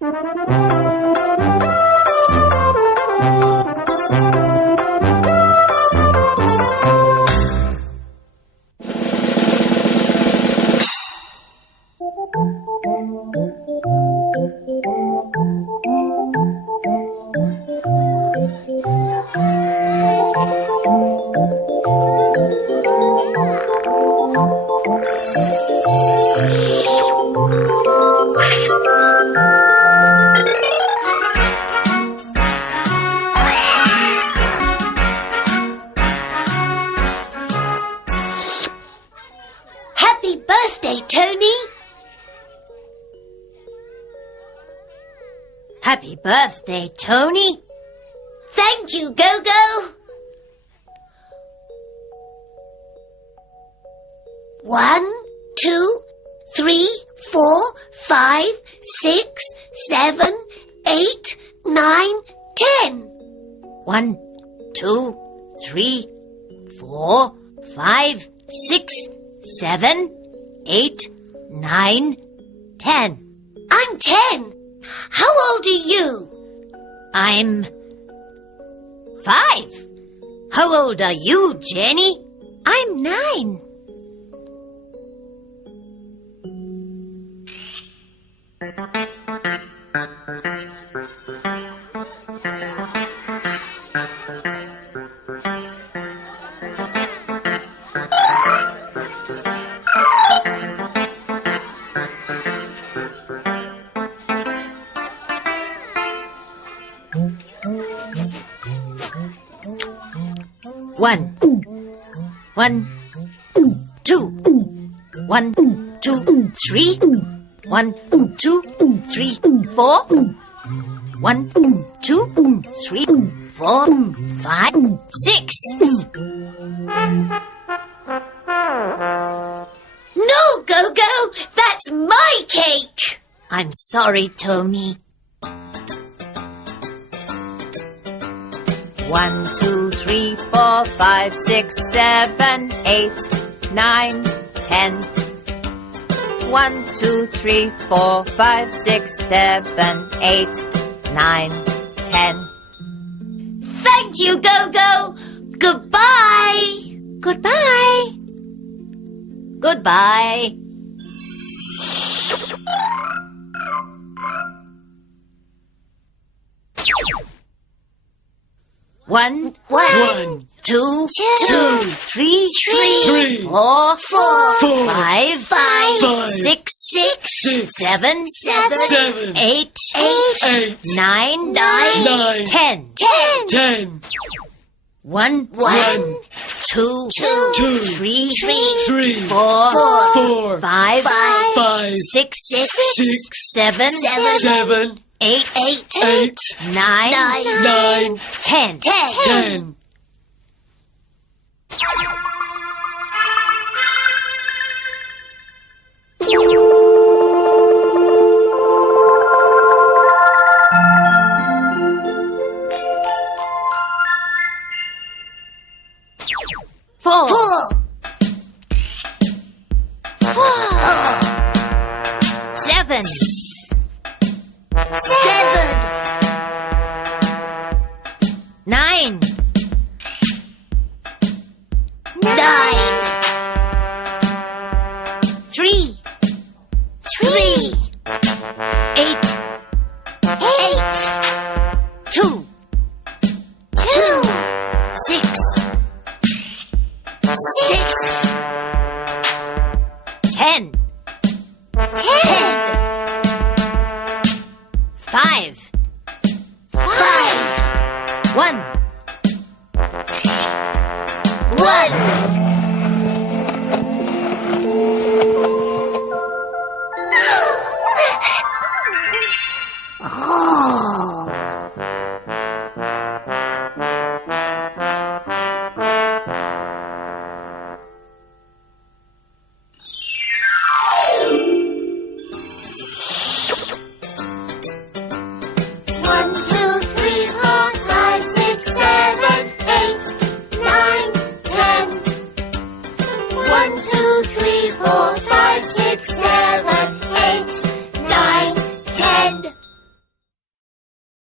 Happy birthday, Tony! Happy birthday, Tony! Thank you, Gogo! 1, 2, 3, 4, 5, 6, 7, 8, 9, 10. 1, 2, 3, 4, 5, 6, 7, 8, 9, 10. I'm 10. How old are you? I'm 5. How old are you, Jenny? I'm 9. One, 2, 1, 2, 3, 1, 2, 3, 4, 1, 2, 3, 4, 5, 6. No, Gogo! That's my cake! I'm sorry, Tony. 1, 2, 3, 4, 5, 6, 7, 8, 9, 10. 1, 2, 3, 4, 5, 6, 7, 8, 9, 10. Thank you, Gogo! Goodbye! Goodbye. Goodbye. One, 2, 3, 4, 5, 6, 7, 8, 9, 10. 1, 2, 3, 4, 5, 6, 7, 8, 9, 10. Four. 7. 9. 3. 8. 2. 6. 10. 5. 1.